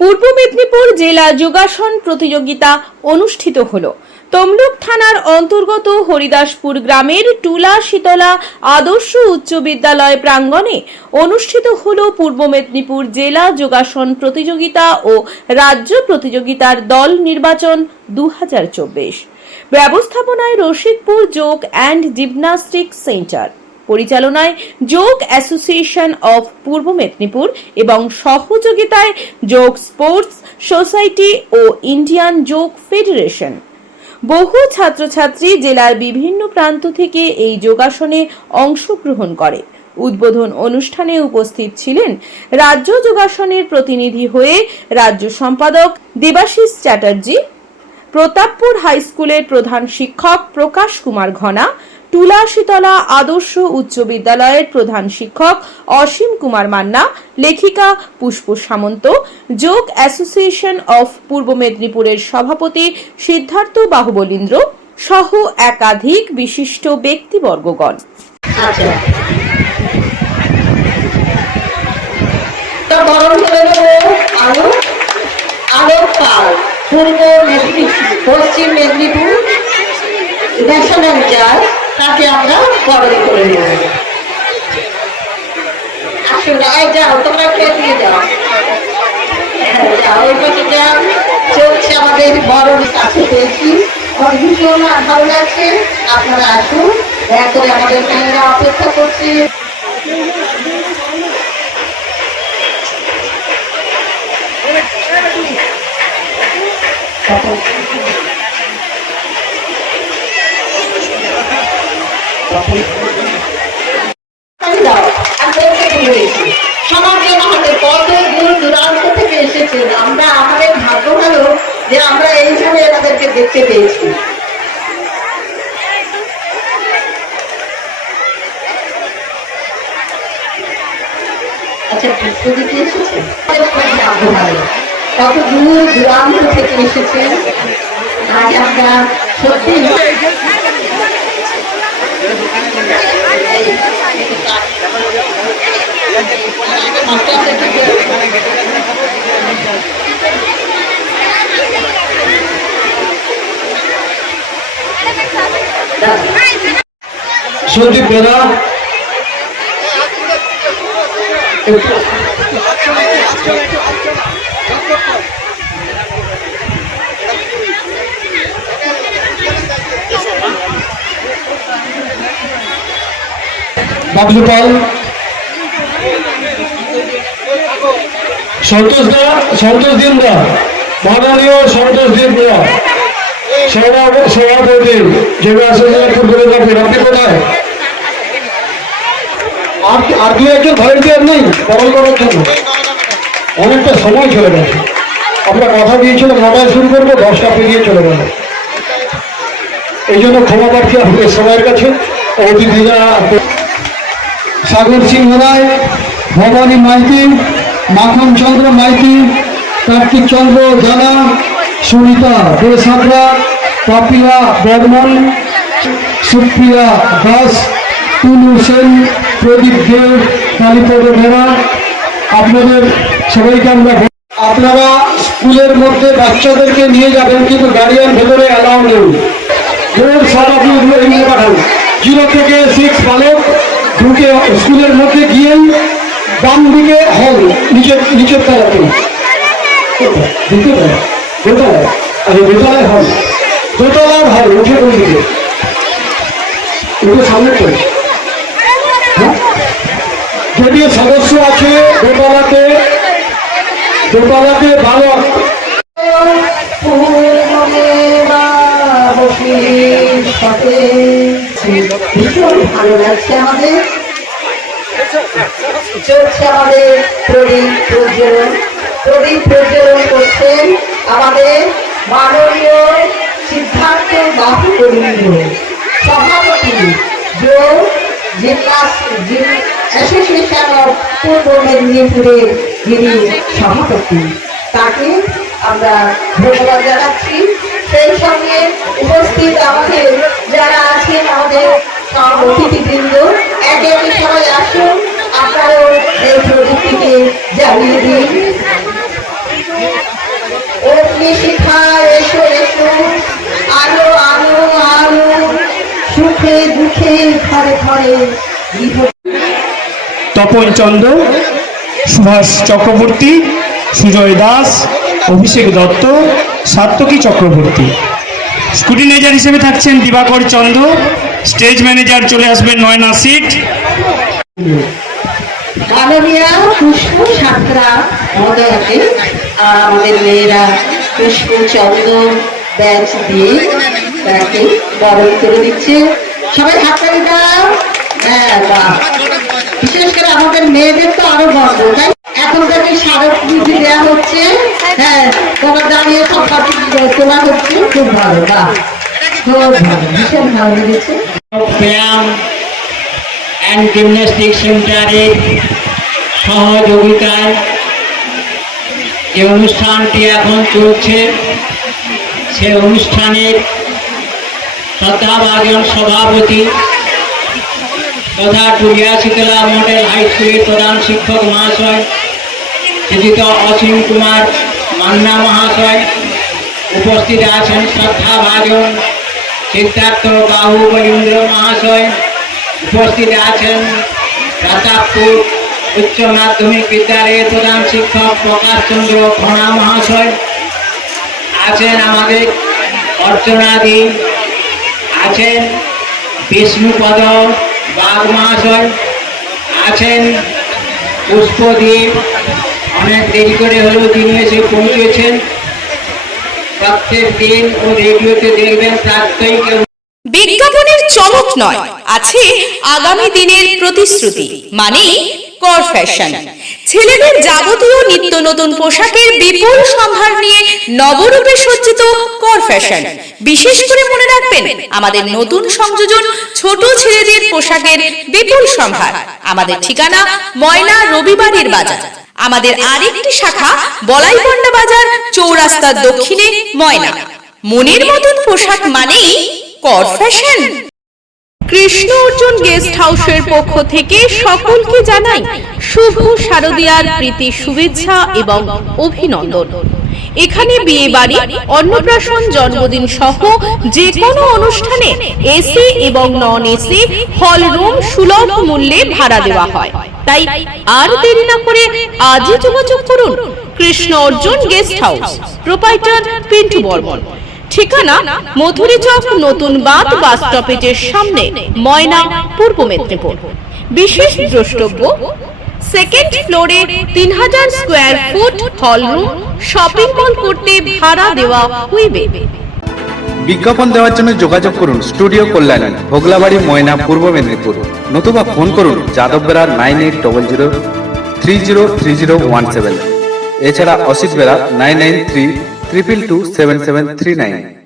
পূর্ব মেদিনীপুর জেলা যোগাসন প্রতিযোগিতা অনুষ্ঠিত হলো। তমলুক থানার অন্তর্গত হরিদাসপুর গ্রামের টুলা শীতলা আদর্শ উচ্চ বিদ্যালয় প্রাঙ্গণে অনুষ্ঠিত হলো পূর্ব মেদিনীপুর জেলা যোগাসন প্রতিযোগিতা ও রাজ্য প্রতিযোগিতার দল নির্বাচন 2024। ব্যবস্থাপনায় রশিদপুর যোগ অ্যান্ড জিমন্যাস্টিক সেন্টার, পরিচালনায় যোগ অ্যাসোসিয়েশন অফ পূর্ব মেদিনীপুর এবং সহযোগিতায় যোগ স্পোর্টস সোসাইটি ও ইন্ডিয়ান যোগ ফেডারেশন। বহু ছাত্রছাত্রী জেলার বিভিন্ন প্রান্ত থেকে এই যোগাসনে অংশগ্রহণ করে। উদ্বোধন অনুষ্ঠানে উপস্থিত ছিলেন রাজ্য যোগাসনের প্রতিনিধি হয়ে রাজ্য সম্পাদক দেবাশিস চ্যাটার্জি, প্রতাপপুর হাই স্কুলের প্রধান শিক্ষক প্রকাশ কুমার ঘনা, টুলা শীতলা আদর্শ উচ্চ বিদ্যালয়ের প্রধান শিক্ষক অসীম কুমার মান্না, লেখিকা পুষ্প সামন্ত, যোগ অ্যাসোসিয়েশন অফ পূর্ব মেদিনীপুরের সভাপতি সিদ্ধার্থ বাহুবলীন্দ্র সহ একাধিক বিশিষ্ট ব্যক্তিবর্গগণ। পূর্ব মেদিনীপুর পশ্চিম মেদিনীপুর ন্যাশনাল জাজ, তাকে আমরা বরণ করে নেব। আসলে যাও, তোমরা খেয়ে দিয়ে যাও, যাও ওই পাশে যাও। চলছে আমাদের বরণ, কাছে পেয়েছি, ভীষণ ভালো লাগছে। আপনারা আসুন, দয়া করে আমাদের মেয়েরা অপেক্ষা করছে। সমাজের হাতে কত দূর দূরান্ত থেকে এসেছেন, আমরা আমাদের ভাগ্য ভালো যে আমরা এইভাবে এনাদেরকে দেখতে পেয়েছি। আচ্ছা, প্রস্তুতি এসেছেন, ভাগ্য ভালো, কত দূর দূরান্ত থেকে এসেছেন। আজ আমরা সত্যি সন্দীপ বেরা, বাবলু পাল, সন্তোষ দিনদা, মাননীয় সন্তোষ দিনদা সভাপতি যোগ অ্যাসোসিয়েশন ফটোগ্রাফি। আপনি কোথায়? আর দু একজন ভলেন্টিয়ার নেই বরণ করার জন্য? অনেকটা সময় চলে গেছে, আমরা কথা দিয়েছিলাম 9টায় শুরু করবো, 10টা পেরিয়ে চলে গেল। এই জন্য ক্ষমা প্রার্থী আপনাদের সবার কাছে। অতিথিরা সাগর সিংহ রায়, ভবানী মাইতি, মাখন চন্দ্র মাইতি, কার্তিক চন্দ্র জানা, সুনিতা দেশাদ্রা, পাপিয়া বর্মন, সুপ্রিয়া দাস, টুলু সেন, প্রদীপ দেব, কালীপদ বেরা, আপনাদের সবাইকে আমরা। আপনারা স্কুলের মধ্যে বাচ্চাদেরকে নিয়ে যাবেন, কিন্তু গার্ডিয়ান ভেতরে অ্যালাউ নেই। সব আপনি নিয়ে পাঠান। 0 থেকে 6 বালক ঢুকে স্কুলের মধ্যে গিয়েই বাম দিকে হল, নিচের তলাতে দোতলায় হল, দোতলার হল উঠে কোন দিকে উঠে সামনে করে। যদিও সদস্য আছে দোতলাতে বালক। ভীষণ ভালো লাগছে আমাদের। চলছে আমাদের প্রদীপ প্রজ্বলন করছেন আমাদের মাননীয় সিদ্ধার্থ বাহুবলীন্দ্র, সভাপতি যোগ অ্যাসোসিয়েশন অফ পূর্ব মেদিনীপুরের যিনি সভাপতি, তাকে আমরা ধন্যবাদ জানাচ্ছি। সেই সঙ্গে উপস্থিত আমাদের যারা আছেন, আমাদের সব অতিথিবৃন্দ, একে একে সবাই আসুন, আপনারাও এই প্রযুক্তিকে জ্বালিয়ে দিন। শহরের তপন চন্দ্র, সুভাষ চক্রবর্তী, সুজয় দাস, অভিষেক দত্ত, সাত্তকী চক্রবর্তী। স্কুটিনাইজার হিসেবে থাকছেন দিবাকর চন্দ্র। স্টেজ ম্যানেজার চলে আসবেন নয়না সিট। মাননীয়া পুষ্প সাঁতরা মহোদয়াকে আমাদের মেয়েরা পুষ্প চন্দন ব্যাচ দিয়ে তাকে বরণ করে দিচ্ছে। সবাই হাততালি দাও। হ্যাঁ, বাহ। বিশেষ করে আমাদের মেয়েদের তো আরো গর্ব, তাই এখন থেকে স্মারকলিপি দেওয়া হচ্ছে। হ্যাঁ, তোমার দাঁড়িয়ে সব তোলা হচ্ছে। খুব ভালো, বাহ, খুব ভালো, ভীষণ ভালো লেগেছে। ব্যায়াম অ্যান্ড জিমন্যাস্টিক সেন্টারের সহযোগিতায় যে অনুষ্ঠানটি এখন চলছে, সে অনুষ্ঠানের শ্রদ্ধাভাজন সভাপতি তথা টুলিয়া শীতলা মডেল হাই স্কুলের প্রধান শিক্ষক মহাশয় শ্রীযুক্ত অসীম কুমার মান্না মহাশয়, উপস্থিত আছেন শ্রদ্ধাভাজন সিদ্ধার্থ বাহু বলীন্দ্র মহাশয়, উপস্থিত আছেন প্রতাপপুর উচ্চ মাধ্যমিক বিদ্যালয়ের প্রধান শিক্ষক প্রকাশ চন্দ্র খনা মহাশয়, আছেন আমাদের অর্চনাদি, আছেন বিষ্ণুপদ বাগ মহাশয়, আছেন পুষ্পদীপ, অনেক দেরি করে হলেও তিনি এসে পৌঁছেছেন। প্রত্যেক দিন ও রেডিওতে দেখবেন প্রাত্যহিক বিজ্ঞাপনের চমক নয়, আছে আগামী দিনের প্রতিশ্রুতি, মানে কর ফ্যাশন। ছেলেদের যাবতীয় নিত্য নতুন পোশাকের বিপুল সম্ভার নিয়ে নবরূপে সজ্জিত কর ফ্যাশন। বিশেষ করে মনে রাখবেন, আমাদের নতুন সংযোজন ছোট ছেলেদের পোশাকের বিপুল সম্ভার। আমাদের ঠিকানা ময়না রবিবারের বাজার। আমাদের আরেকটি শাখা বলাইপন্ডা বাজার, চৌরাস্তার দক্ষিণে ময়না। মনের মতন পোশাক মানেই কর ফ্যাশন। কৃষ্ণ অর্জুন গেস্ট হাউসের পক্ষ থেকে সকলকে জানাই শুভ শারদীয়ার প্রীতি শুভেচ্ছা এবং অভিনন্দন। এখানে বিয়ে বাড়ি, অন্নপ্রাশন, জন্মদিন সহ যে কোনো অনুষ্ঠানে এসি এবং নন এসি হল রুম সুলভ মূল্যে ভাড়া দেওয়া হয়। তাই আর দেরি না করে আজই যোগাযোগ করুন Krishna Arjun guest house, proprietor Pintu Barman. ঠিকানা মথুরি চক, নতুন বাঁধ বাস স্টপেজের সামনে, ময়না, পূর্ব মেদিনীপুর। বিশেষ দ্রষ্টব্য, সেকেন্ড ফ্লোরে 3000 square foot hall room, shopping mall করতে ভাড়া দেওয়া হইবে। বিজ্ঞাপন দেওয়ার জন্য যোগাযোগ করুন স্টুডিও কল্যাণী, ভোগলাবাড়ি, ময়না, পূর্ব মেদিনীপুর। নতুবা ফোন করুন যাদব বেরা 9800303017। এছাড়া অসিত বেরা 9932227739।